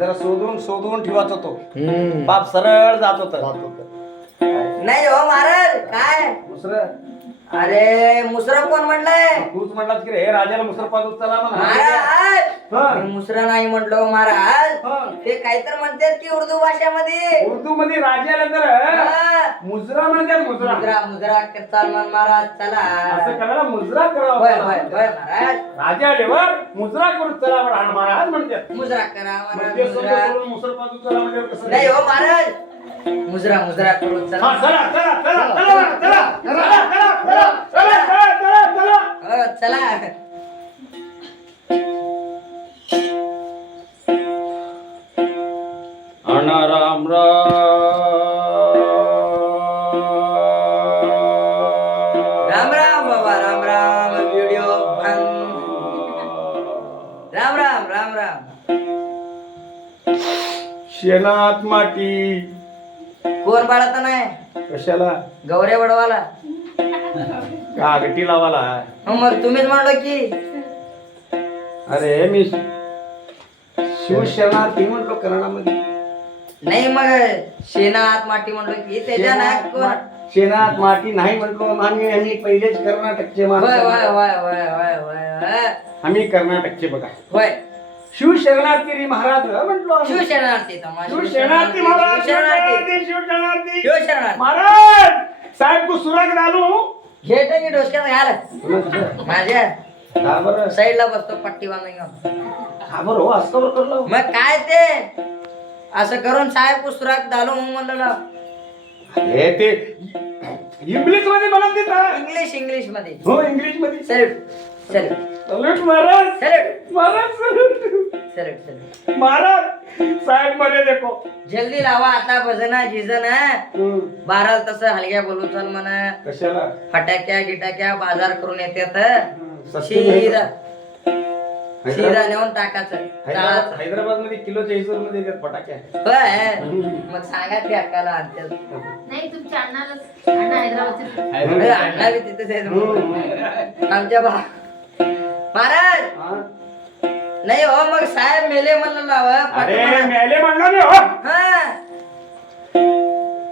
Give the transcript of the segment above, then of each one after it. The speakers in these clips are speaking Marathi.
जरा शोधून ठेवायचा तो बाप सरळ जात होता. नाही हो महाराज. काय मुसर अरे मुसरा कोण म्हणलंय? तूच म्हणलास की रे हे राजाला मुसर पाजून चला म्हणा. महाराज मी मुसरा नाही म्हणलो महाराज. ते काहीतर म्हणतात की उर्दू भाषेमध्ये. उर्दू मध्ये राजाला तर मुजरा म्हणतात. मुजरा मुजरा मुजरा करताल महाराज. चला असं करायला मुजरा होय करावा. होय होय महाराज. राजा आल्यावर मुजरा करून चला म्हणा महाराज म्हणतात. मुजरा करा मग महाराज. ते मुजरा सोडून मुसर पाजून चला म्हणजे कसं नाही हो महाराज. मुजरा मुजरा करून चला. हा, चला चला चला चला चला चला चला चला चला चला चला. हो चला. अण्णा राम राम राम बाबा. राम राम. व्हिडिओ राम राम राम राम. शेणात माती कोण बाळात नाही कशाला गौऱ्या बडवाला. कागटी लावाला. मग तुम्हीच म्हणलो की. अरे मी शिवशरणार्थी म्हटलो कन्नडामध्ये. नाही मग शेणात माती म्हणलो की त्याच्या ना कोण. शेणात माती नाही म्हटलो आम्ही. आम्ही पहिलेच कर्नाटकचे होय माणसं. होय होय होय होय होय आम्ही कर्नाटकचे बघा. होय. शिवशरणार्थी महाराज म्हटलो आम्ही. शिवशरणार्थी शिवशरणार्थी महाराज. शिवशरणार्थी शिवशरणार्थी शिवशरणार्थी. महाराज साहेब को सुराग डालू. घेत की डोसक्यात घाल. माझ्या का बरं साईडला बसतो पट्टी बांधून घेऊन. का बरं हो असं बरं करलो. मग काय ते असं करून साहेब पुस्तकात घालू म्हणलं. हे ते इंग्लिश मध्ये म्हणत देता. इंग्लिश इंग्लिश मध्ये. हो इंग्लिश मध्ये. Salute salute salute Maharaj. Salute Maharaj salute. Salute salute. Maharaj Saheb मध्ये देखो. जल्दी लावा आता भजन झिजन. बाराल तसं हलग्या बोलू चल म्हणा. कशाला फटाक्या गिटाक्या बाजार करून येतात. सीधा सीधा नेऊन टाकायचं. हैदराबाद मध्ये किलो 40 मध्ये देतात फटाक्या. होय. मग सांगा ते अक्काला आणतात. नाही तुमच्या अण्णा हैदराबादचे. अण्णा बी तिथेच आहे आमच्या महाराज. नाही हो मग साहेब मेले म्हणलं लावा. अरे मेले म्हणलं मी हो. हा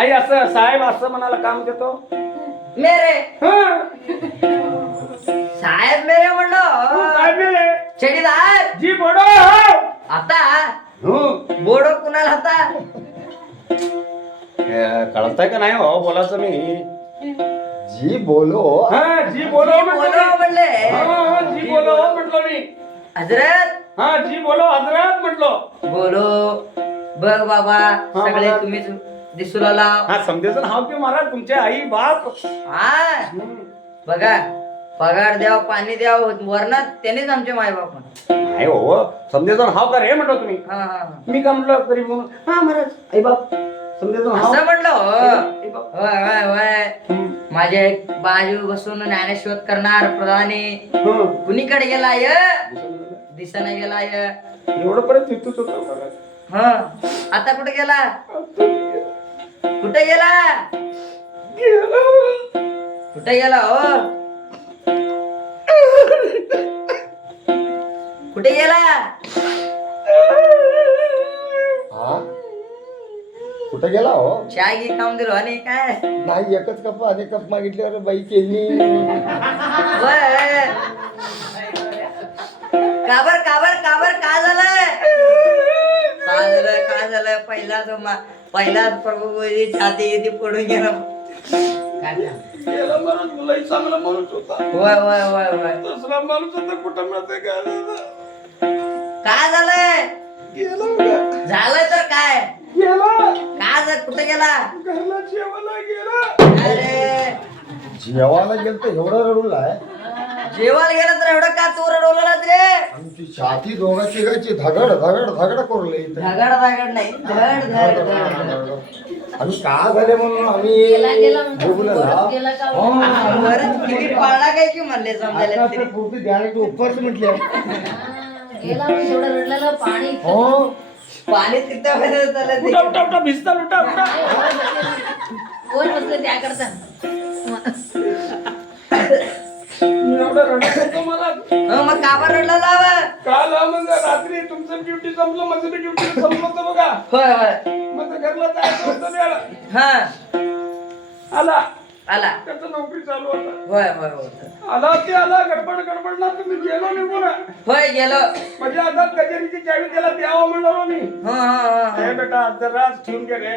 आई असं साहेब असं म्हणाला काम देतो. मेरे हं. साहेब मेरे म्हणलो. साहेब मेले. छडीदार जी बोडो हो. आता हं. बोडो कुणाला होता. कळतंय का नाही हो बोलायचं मी. जी बोलो. हा जी बोलो बोलो म्हणले. जी बोलो म्हटलो मी. हजरत हा जी बोलो हजरत म्हटलो. बोलो. बघ बाबा सगळे मला- तुम्हीच दिसू लागला. हा समजायचं नाव की महाराज तुमचे आई बाप. हा बघा पगार द्याव पाणी द्याव वरणात त्यांनीच आमचे माय बाप. नाही हो समजायचं हाव का रे म्हटलं तुम्ही. हा हा मी का म्हटलं तरी म्हणून हा महाराज आई बाप समजायचं हाव. असं म्हणलं हो. आई बाप. होय होय होय. माझे एक बाजू बसून ज्ञानेश्वर करणार प्रधानी हं. कुणीकडे गेलाय. दिसाने गेलाय. एवढं पर्यंत तिथूच होतं महाराज. हा आता कुठे गेला. कुठे गेला. कुठे गेला हो. कुठे गेला. हा कुठे गेला हो. चहा घे खाऊन दिलो आणि काय. नाही एकच कप आणि कप मागितल्यावर बाई केली. होय. काबर काबर काबर का झालं. का झालं पहिलाच प्रभू छाती गिती पडून गेला. गेला माणूस मुलाही चांगला माणूस होता. होय होय होय होय. दुसरा माणूस आता कुठं मिळतंय काय काय झालंय. गेला बघा. झालंय तर काय. गेला का झालं कुठे गेला. घरला जेवायला गेला. अरे जेवायला गेलं तर एवढं रडूला आहे. जेवायला गेला तर एवढं का तू रडवलं रे. आमची छाती दोघांची गायची धगड धगड धगड करू इथं. धगड धगड नाही धड धड धड. आम्ही का झाले म्हणून आम्ही गेला बोलला. गेला का. बरंच तिकीट पाळला काय की म्हणले समजायला आता तर पूर्ती द्यायला उपरच म्हटले. गेला म्हणजे एवढं रडलेलं पाणी. हो पाणी तिथं उठा उठा उठा भिजता उठा उठा. कोण बसले त्या करता. एवढं रडत होतो मला. मग का बरं रडला लावा? काल म्हणजे रात्री तुमचं ड्युटी संपलं, माझं बी ड्युटी संपलं होतं बघा. होय होय. मग घरला जायचं होतं वेळ. हा आला आला. त्याचं नोकरी चालू होता. होय होय होय. आला ते आला गडबड ना तुम्ही गेलो निघून. होय गेलो. म्हणजे आता कचेरीची चावी त्याला द्यावं म्हणलो मी. हा बेटा जरा ठेवून गेले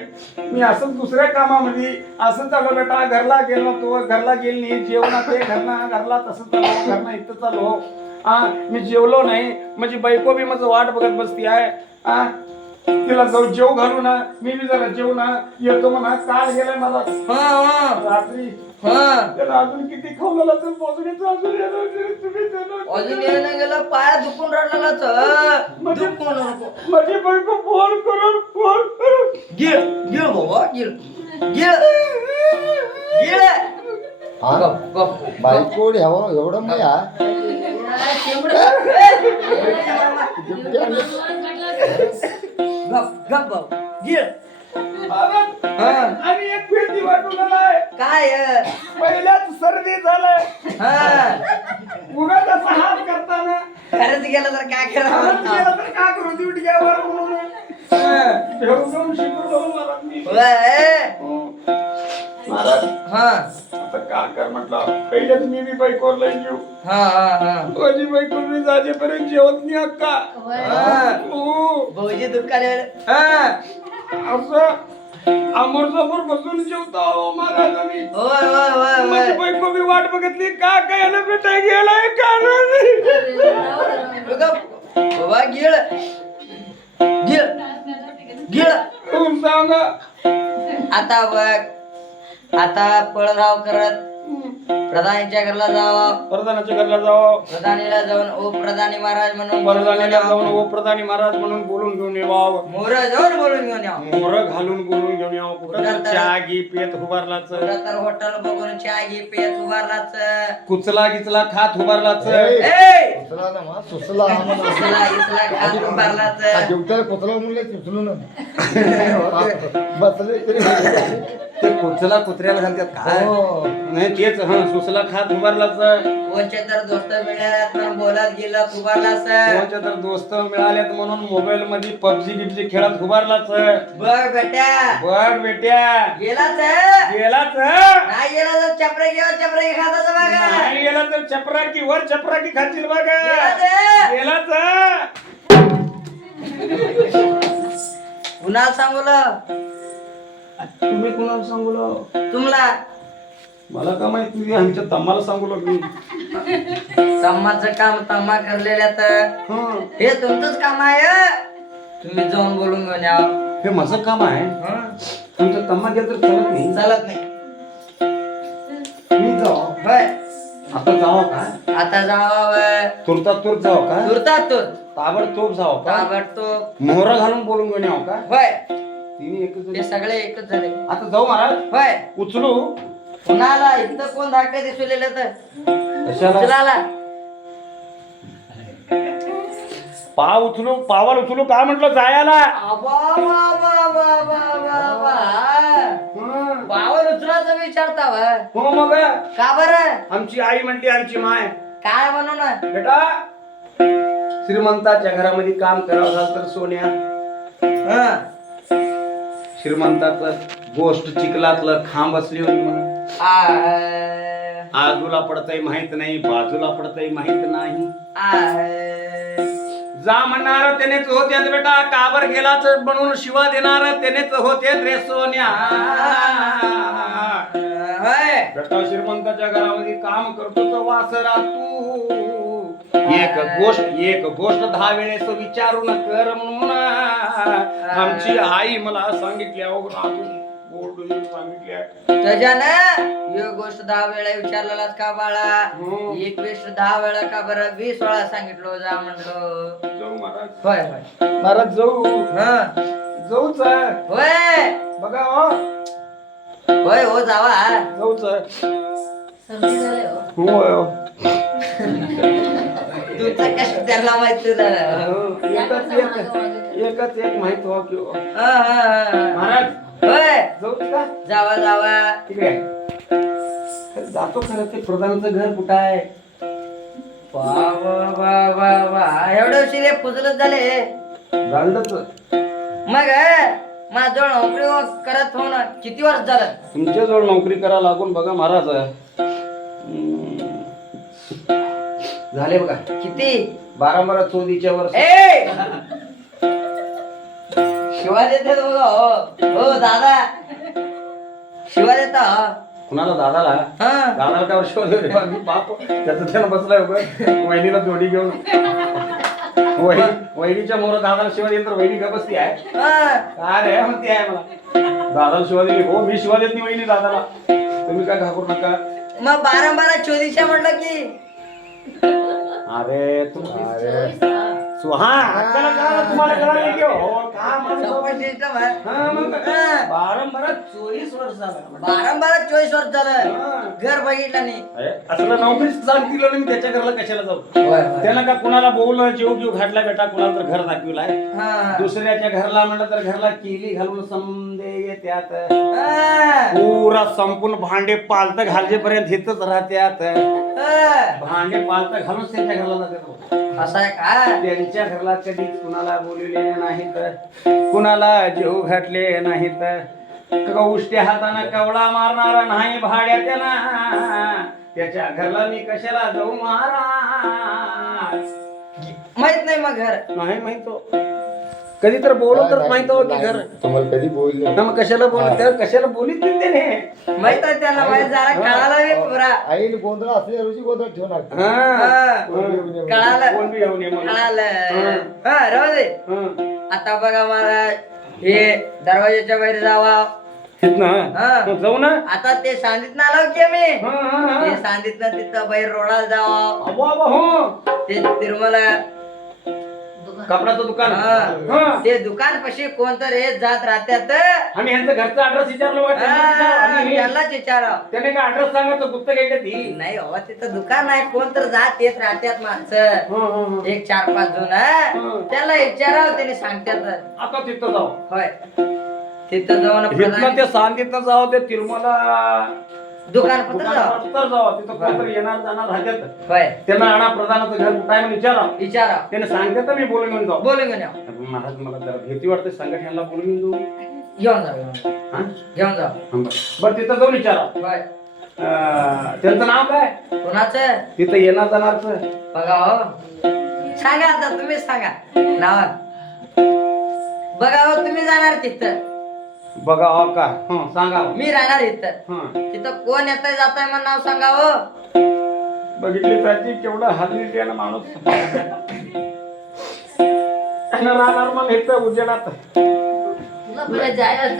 मी असं दुसऱ्या कामामध्ये असं चालू बेटा. घरला गेलो तो घरला गेली नाही जेवणा ते घरला तसं चालू घरना इथं चालू. मी जेवलो नाही म्हणजे बायको बी माझं वाट बघत बसती आहे. तिला जाऊ जेव घालू ना मी बी जरा जेव ना येतो म्हणा. काल गेलाय मला रात्री. त्याला अजून किती खावला तर पोचण्याचं अजून येणार तुम्ही अजून येणं गेलं पाय दुखून रडला. माझी बायको फोन करून गिळ गिळ बाबा गिळ गिळ गिळ. बायको ह्यावं एवढं माया गप गप बाबा गिळ. आणि एक भेटी वाटून आलाय. काय पहिल्याच सर्दी झालाय. उगाच असा हात करताना खरंच गेलं तर काय खरंच करावं? गेलं तर काय करू ड्युटी घ्यावर म्हणून घेऊन शिकून जाऊन मला मी. महाराज आता काय कर म्हटलं पहिल्याच मी बी बायकोवर लई घेऊ. माझी बायको मी जाजेपर्यंत जेवत नाही अक्का. भाऊजी दुकान असं अमर समोर बसून जेवतो महाराज आम्ही. होय होय होय माझी होय. बायको बी वाट बघितली का काय भेटाय गेलाय का बाबा गिळ गिळ गिळ. सांगा आता बघ आता पळराव करत प्रधानीच्या घरला जावं. प्रधानाच्या घरला जावं. प्रधानीला जाऊन ओ प्रधानी महाराज म्हणून प्रधानीला जाऊन ओ प्रधानी महाराज म्हणून बोलून घेऊन यावं. मोर जाऊन बोलून घेऊन यावं. मोर घालून बोलून घेऊन यावं. कुठं तर चहा घे पेत उभारलाच. तर हॉटेल बघून चहा घे पेत उभारलाच. कुचला गिचला खात उभारलाच. सुचला ना मा सुचला इसला इसला खात उभारलाच. जेवताला कुचला म्हणले सुचलो ना बसले तरी ते कुचला कुत्र्याला घालतात काय हो. नाही तेच सुसला खात उभारलाच. कोणचे तर दोस्त मिळाल्यात म्हणून बोलत गेलात उभारलाच. कोणच्या तर दोस्त मिळाल्यात म्हणून मोबाईल मध्ये पबजी गिबजी खेळत उभारलाच. बघ बेट्या बर बेट्या गेलाच. गेलाच. नाही गेला तर चपरे खाताच बघा. नाही गेला तर चपराकी वर चपराकी खातील बघा. गेलाच. गेलाच. पुन्हा सांगलं तुम्ही कोणाला सांगलो तुम्हाला मला का माहिती तुझी आमच्या तम्माला सांगलो मी. तम्माचं काम तम्मा करलेल्या तर हे तुमचंच काम आहे. तुम्ही जाऊन बोलून घेऊन या. हे माझं काम आहे. तुमचं तम्मा गेलं तर चालत नाही. चालत नाही. मी जाऊ होय आता जावं का आता जावं. तुरता तुर जावं का तुरतात तूर ताबडतोब जावं का ताबडतोब मोहरा घालून बोलून घेऊन यावं का. होय तिने एकच ते सगळे एकच झाले. आता जाऊ महाराज. होय उचलू कुणाला इथं कोण धाकटे दिसलेलं तर कशाला उचलाला पाव उचलू पावाला उचलू काय म्हटलं जायला. बावल उचलायचं विचारता व. हो मग का बरं आमची आई म्हणते आमची माय काय म्हणून बेटा श्रीमंताच्या घरामध्ये काम करावं झालं तर सोन्या श्रीमंताचं गोष्ट चिखलातलं खांब असली होती म्हणून. आजूला पडतय माहित नाही बाजूला पडतय माहित नाही. जा म्हणणार त्यानेच होते बेटा काबर गेलाच म्हणून शिवा देणार त्यानेच होते रे सोन्या. बेटा श्रीमंताच्या घरामध्ये काम करतो तर वासरा तू एक गोष्ट 10 वेळेस विचारून कर म्हणून आमची आई मला सांगितली. त्याच्यानं ही गोष्ट 10 वेळा विचारलेलाच का बाळा. एक गोष्ट 10 वेळा का बरं 20 वेळा सांगितलं जा म्हणलं. जाऊ महाराज. होय होय महाराज जाऊ जाऊच होय बघा हो होय हो जावा जाऊच सर्दी झाले हो. हो तुमचं कष्ट त्याला माहिती झालं. एकच एक माहित हो की महाराज महाराज होय जाऊ का जावा जावा. ठीक आहे जातो खरं ते प्रधानाचं घर कुठं आहे वा वा वा वा वा एवढ्या उशिरे पुजलच झाले गांडच मग माझ्याजवळ नोकरी करत होऊन किती वर्ष झालं तुमच्याजवळ नोकरी करा लागून बघा महाराज झाले बघा किती 12 चोदीच्या वर्ष ए शिवा देते बघा हो दादा शिवा देता कुणाला दादाला हा दादाला काय वर्ष मी बाप त्याचं त्यानं बसलाय उभं वहिनीला जोडी घेऊन वहिनीच्या मोर दादाला शिवा दिली तर वहिनी का बसती आहे हा. काय रे म्हणते आहे मला दादाला शिवा दिली हो मी शिवा देत नाही वहिनी दादाला तुम्ही काय घाबरू नका मग 12 चोरीच्या म्हटलं की अरे चोवीस हा अक्काला कळालं, तुम्हाला कळालं की हो का म्हणतो? सपोर्ट सिस्टम आहे हा, मग काय? हा. 12 वर्ष झालं 12 वर्ष झालं हा. घर बघितलं नाही अरे, असलं नोकरी सांगतील आणि मी त्याच्या घरला कशाला जाऊ त्यानं का कुणाला बोललं जीव घातला बेटा कुणाला तर घर दाखविलाय हा. दुसऱ्याच्या घरला म्हणलं तर घरला केली घालून समदे त्यात हा. पुरा संपूर्ण भांडे पालत घालजेपर्यंत हितच राहत्यात हा. भांडे पालत घालून त्यांच्या घरला जातात असं आहे का त्यांच्या घरला कधीच कुणाला बोलवले नाहीत कुणाला जीव घातले नाहीत उष्ट्या हातानं कवडा मारणारा नाही भाड्या त्याला त्याच्या घरला मी कशाला जाऊ महाराज माहित नाही मग घर नाही माहितो कधी तर बोललो तर माहित हो की घर तुम्हाला कधी बोलले ना मग कशाला बोल त्याला कशाला बोलीत नाही त्याने माहित आहे त्यांना माहित जरा कळाला बी पुरा आईने गोंधळ असल्या रोजी गोंधळ ठेवणार हा. कळालं कोण बी येऊन ये म्हणून. कळालं हा राहू दे हं. आता बघा महाराज हे दरवाजाच्या बाहेर जावा तिथनं, हा. हं. जाऊ ना आता ते सांगित ना आलो की मी हं, हं, हं. ते सांगित ना तिथं बाहेर रोडाला जावा अबो, अबो, हो. ते तिरुमला कपड्याचं दुकान हा. हं. ते दुकान पशी कोणतर येत जात राहत्यात आम्ही यांचं घरचं ऍड्रेस विचारलं बा, त्यांना विचारलं. आणि हे- त्यांनाच विचारा त्याने काय ऍड्रेस सांगायचं गुप्त घ्यायचं ती नाही हो तिथं दुकान आहे कोण तर जात येत राहत्यात माणसं हं, हं, हं. 1-4-5 जण हं. त्याला विचारावं त्याने सांगतात आता तिथं जाऊ होय तिथं जाऊन इथनं प्रधान- ते सांगितलं जाऊ ते तिरुमला दुकान पत्र जावं तर जाऊ तिथं कोणतरी येणार जाणार राहतात होय त्यांना आणा प्रधानाचं घर कुठं आहे म्हणून विचारा विचारा त्याने सांगते तर मी बोलून घेऊन जाऊ बोलून घेऊन या. महाराज मला जरा भीती वाटते संघटनेला बोलून घेऊन जाऊ घेऊन जा घेऊन जा. हा? घेऊन जा बरं तिथं जाऊन विचारा होय त्यांचं नाव काय कोणाचं तिथं येणार जाणारच बघा हो सांगा आता तुम्ही सांगा नाव बघा हो तुम्ही जाणार तिथं बघा हो का हं सांगा मी राहणार इथं हं तिथं कोण येतंय जातंय म्हणून नाव सांगा हो बघितली त्याची केवढा हल्ली ना माणूस राहणार मग इथं उजेडात तुला बरं जायला